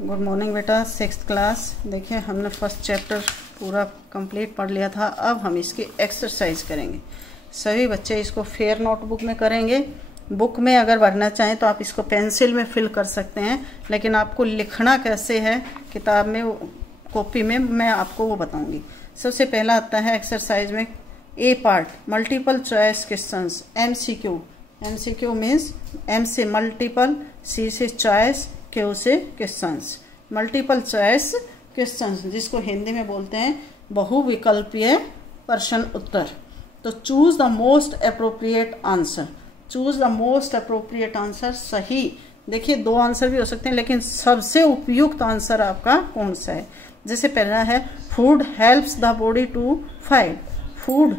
Good morning बेटा, 6th class. देखिए हमने फर्स्ट चैप्टर पूरा कंप्लीट पढ़ लिया था। अब हम इसकी एक्सरसाइज करेंगे। सभी बच्चे इसको फेयर नोटबुक में करेंगे। बुक में अगर भरना चाहें तो आप इसको पेंसिल में फिल कर सकते हैं, लेकिन आपको लिखना कैसे है किताब में, कॉपी में, मैं आपको वो बताऊंगी। सबसे पहला आता है एक्सरसाइज में A part, multiple choice questions, MCQ। MCQ means M से मल्टीपल, C से चॉइस, Q से क्वेश्चंस। मल्टीपल चॉइस क्वेश्चंस जिसको हिंदी में बोलते हैं बहुविकल्पीय प्रश्न उत्तर। तो choose the most appropriate answer. Choose the most appropriate answer, सही। देखिए दो आंसर भी हो सकते हैं, लेकिन सबसे उपयुक्त आंसर आपका कौन सा है। जैसे पहला है food helps the body to fight. Food,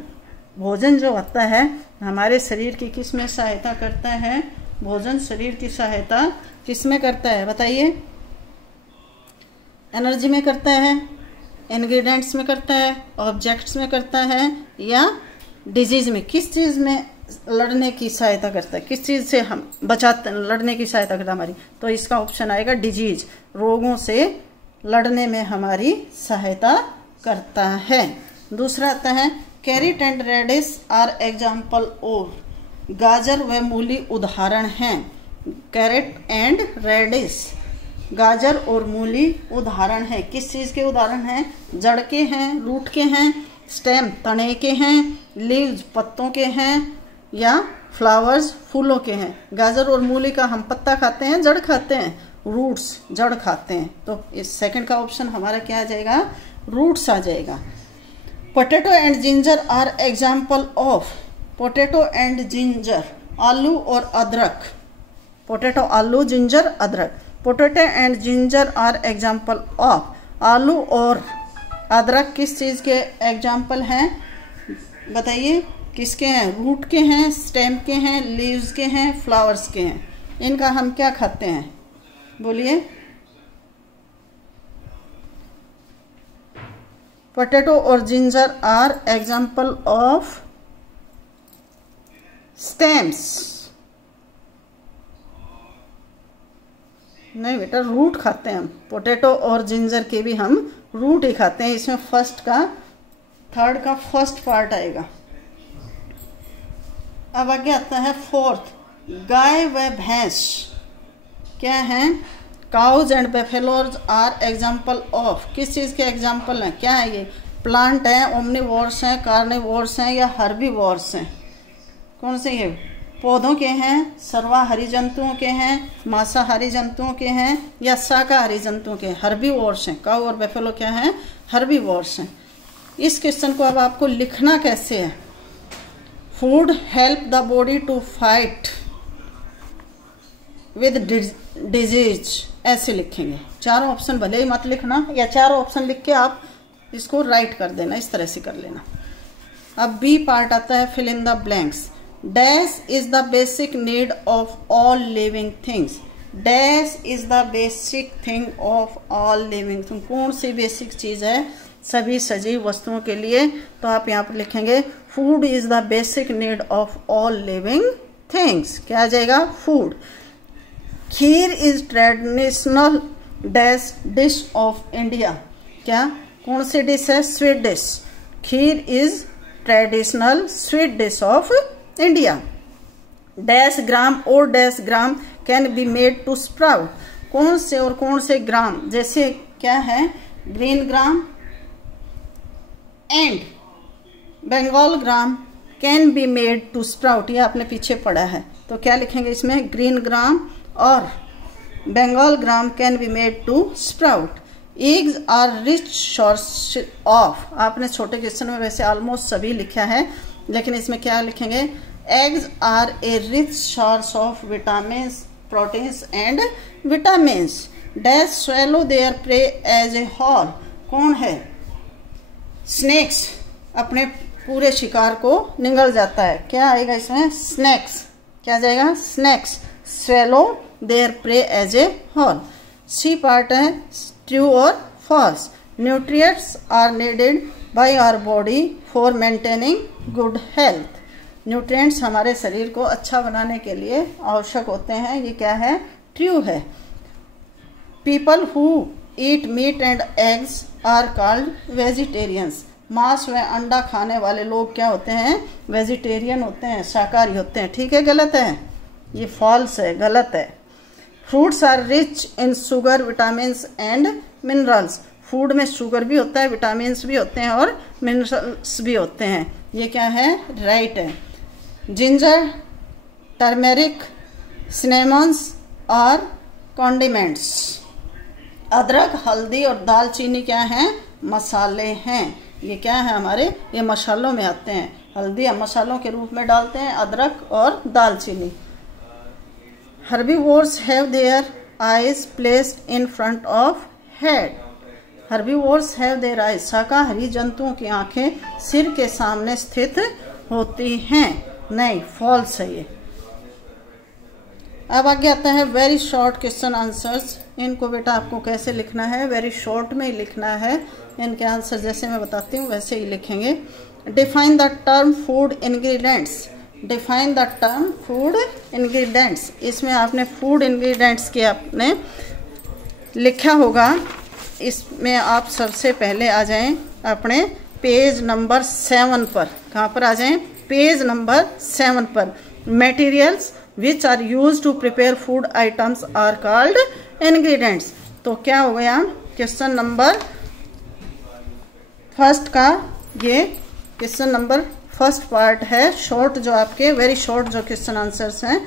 भोजन जो होता है हमारे शरीर की किस में सहायता करता है। भोजन शरीर की सहायता किस में करता है बताइए। एनर्जी में करता है, इंग्रेडिएंट्स में करता है, ऑब्जेक्ट्स में करता है, या डिजीज में। किस चीज में लड़ने की सहायता करता है, किस चीज से हम बचाते, लड़ने की सहायता करता है हमारी। तो इसका ऑप्शन आएगा डिजीज, रोगों से लड़ने में हमारी सहायता करता है। दूसरा आता है carrot and radish are example of. गाजर व मूली उदाहरण हैं। कैरेट एंड रेडिश, गाजर और मूली उदाहरण है। किस चीज के उदाहरण हैं। जड़ के हैं, रूट के हैं, स्टेम तने के हैं, लीव्स पत्तों के हैं, या फ्लावर्स फूलों के हैं। गाजर और मूली का हम पत्ता खाते हैं, जड़ खाते हैं, रूट्स जड़ खाते हैं। तो इस सेकंड का ऑप्शन हमारा क्या आ जाएगा, रूट्स आ जाएगा। Potato and ginger are example of. Potato and ginger, आलू और अदरक। पोटैटो आलू, जिंजर अदरक। Potato and ginger are example of. आलू और अदरक किस चीज के एग्जाम्पल हैं बताइए। किसके हैं, रूट के हैं, स्टेम के हैं, लीव्स के हैं, फ्लावर्स के हैं। इनका हम क्या खाते हैं बोलिए। पोटैटो और ginger are example of stems. नहीं बेटा, रूट खाते हैं हम। पोटैटो और जिंजर के भी हम रूट ही खाते हैं। इसमें थर्ड का फर्स्ट पार्ट आएगा। अब आगे आता है फोर्थ, गाय व भैंस क्या हैं। Cows and buffaloes are example of. किस चीज के एग्जाम्पल हैं, क्या है ये। प्लांट हैं, ओमनिवोर्स हैं, कार्निवोर्स हैं, या हर्बीवोर्स हैं। कौन से ये पौधों के हैं, सर्वाहारी जंतुओं के हैं, मांसाहारी जंतुओं के हैं, या शाकाहारी जंतुओं के। हर्बीवोर्स हैं। काउ और बेफेलो क्या हैं, हर्बीवोर्स हैं। इस क्वेश्चन को अब आपको लिखना कैसे है। Food help the body to fight with disease, ऐसे लिखेंगे। चारों ऑप्शन भले ही मत लिखना, या चारों ऑप्शन लिख के आप इसको राइट कर देना, इस तरह से कर लेना। अब बी पार्ट आता है fill in the blanks. Dash is the basic need of all living things. Dash is the basic thing of all living thing. कौन सी बेसिक चीज है सभी सजीव वस्तुओं के लिए। तो आप यहाँ पर लिखेंगे food is the basic need of all living things. क्या आ जाएगा, food. Kheer is traditional dash dish of India. क्या, कौन सी डिश है, sweet dish. Kheer is traditional sweet dish of India. Dash gram और dash gram can be made to sprout. कौन से और कौन से ग्राम, जैसे क्या है, green gram and Bengal gram can be made to sprout. ये आपने पीछे पढ़ा है। तो क्या लिखेंगे इसमें, ग्रीन ग्राम और Bengal gram can be made to sprout. Eggs are rich source of. आपने छोटे क्वेश्चन में वैसे ऑलमोस्ट सभी लिखा है, लेकिन इसमें क्या लिखेंगे, eggs are a rich source of vitamins, proteins and vitamins. Dash swallow their prey as a whole. कौन है, स्नेक्स अपने पूरे शिकार को निगल जाता है। क्या आएगा इसमें, स्नैक्स। क्या जाएगा, snacks. Swallow their prey as a whole. C part है ट्रू और false. Nutrients are needed by our body for maintaining good health. Nutrients हमारे शरीर को अच्छा बनाने के लिए आवश्यक होते हैं। ये क्या है, ट्रू है। People who eat meat and eggs are called vegetarians. मांस व अंडा खाने वाले लोग क्या होते हैं? वेजिटेरियन होते हैं, शाकाहारी होते हैं। ठीक है, गलत है, ये फॉल्स है, गलत है। Fruits are rich in sugar, vitamins and minerals. Food में शुगर भी होता है, विटामिन्स भी होते हैं और मिनरल्स भी होते हैं। ये क्या है? राइट है। जिंजर, टर्मेरिक, सिनेमन्स और कॉन्डिमेंट्स। अदरक, हल्दी और दालचीनी क्या हैं? मसाले हैं। ये क्या है हमारे? ये मसालों में आते हैं। हल्दी हम मसालों के रूप में डालते हैं, अदरक और दालचीनी। Herbivores have their eyes placed in front of head. Herbivores have their eyes. शाकाहारी जंतुओं की आंखें सिर के सामने स्थित होती हैं। नहीं, फॉल्स है ये। अब आगे आता है वेरी शॉर्ट क्वेश्चन आंसर्स। इनको बेटा आपको कैसे लिखना है? वेरी शॉर्ट में ही लिखना है। इनके आंसर जैसे मैं बताती हूँ वैसे ही लिखेंगे। Define the term food ingredients. Define the term food ingredients. इसमें आपने फूड इंग्रेडिएंट्स के आपने लिखा होगा। इसमें आप सबसे पहले आ जाएं अपने पेज नंबर 7 पर। कहाँ पर आ जाएं? पेज नंबर 7 पर। Materials which are use to prepare food items are called ingredients. तो क्या हो गया? क्वेश्चन नंबर फर्स्ट का ये क्वेश्चन नंबर फर्स्ट पार्ट है। शॉर्ट जो आपके वेरी शॉर्ट जो क्वेश्चन आंसर्स हैं।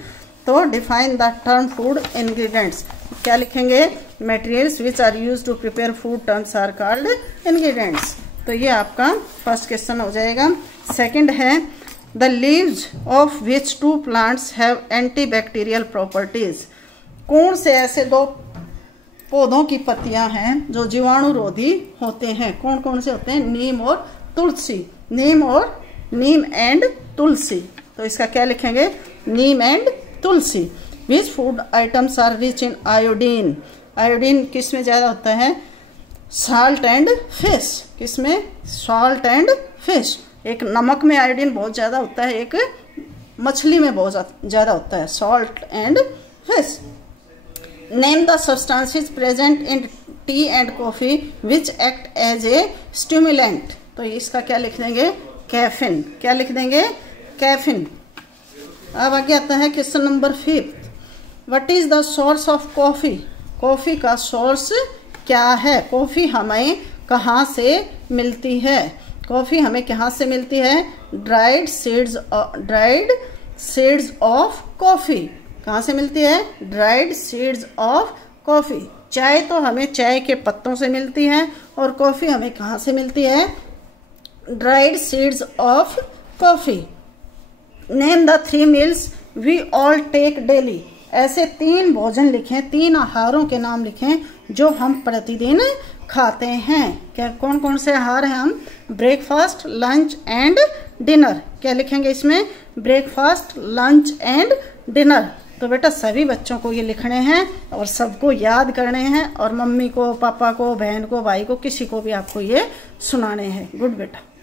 तो define the term food ingredients. क्या लिखेंगे? Materials which are use to prepare food terms are called ingredients. तो ये आपका फर्स्ट क्वेश्चन हो जाएगा। सेकंड है the leaves of which 2 plants have antibacterial properties. कौन से ऐसे 2 पौधों की पत्तियां हैं जो जीवाणुरोधी होते हैं? कौन कौन से होते हैं? नीम और तुलसी। नीम एंड तुलसी। तो इसका क्या लिखेंगे? Neem and tulsi. Which food items are rich in iodine. Iodine किस में ज़्यादा होता है? Salt and fish. किस में? Salt and fish. एक नमक में आयोडीन बहुत ज़्यादा होता है, एक मछली में बहुत ज़्यादा होता है, salt and fish. Name the substances present in tea and coffee which act as a stimulant. तो इसका क्या लिख देंगे? कैफीन। क्या लिख देंगे? कैफीन। अब आगे आता है question number 5। What is the source of coffee. Coffee का सोर्स क्या है? कॉफी हमें कहाँ से मिलती है? कॉफी हमें कहाँ से मिलती है? Dried seeds of coffee. कहाँ से मिलती है? Dried seeds of coffee. चाय तो हमें चाय के पत्तों से मिलती है और कॉफी हमें कहाँ से मिलती है? Dried seeds of coffee. Name the 3 meals we all take daily. ऐसे 3 भोजन लिखें, 3 आहारों के नाम लिखें जो हम प्रतिदिन खाते हैं। क्या कौन कौन से आहार हैं हम? Breakfast, lunch and dinner. क्या लिखेंगे इसमें? Breakfast, lunch and dinner. तो बेटा सभी बच्चों को ये लिखने हैं और सबको याद करने हैं और मम्मी को, पापा को, बहन को, भाई को, किसी को भी आपको ये सुनाने हैं। गुड बेटा।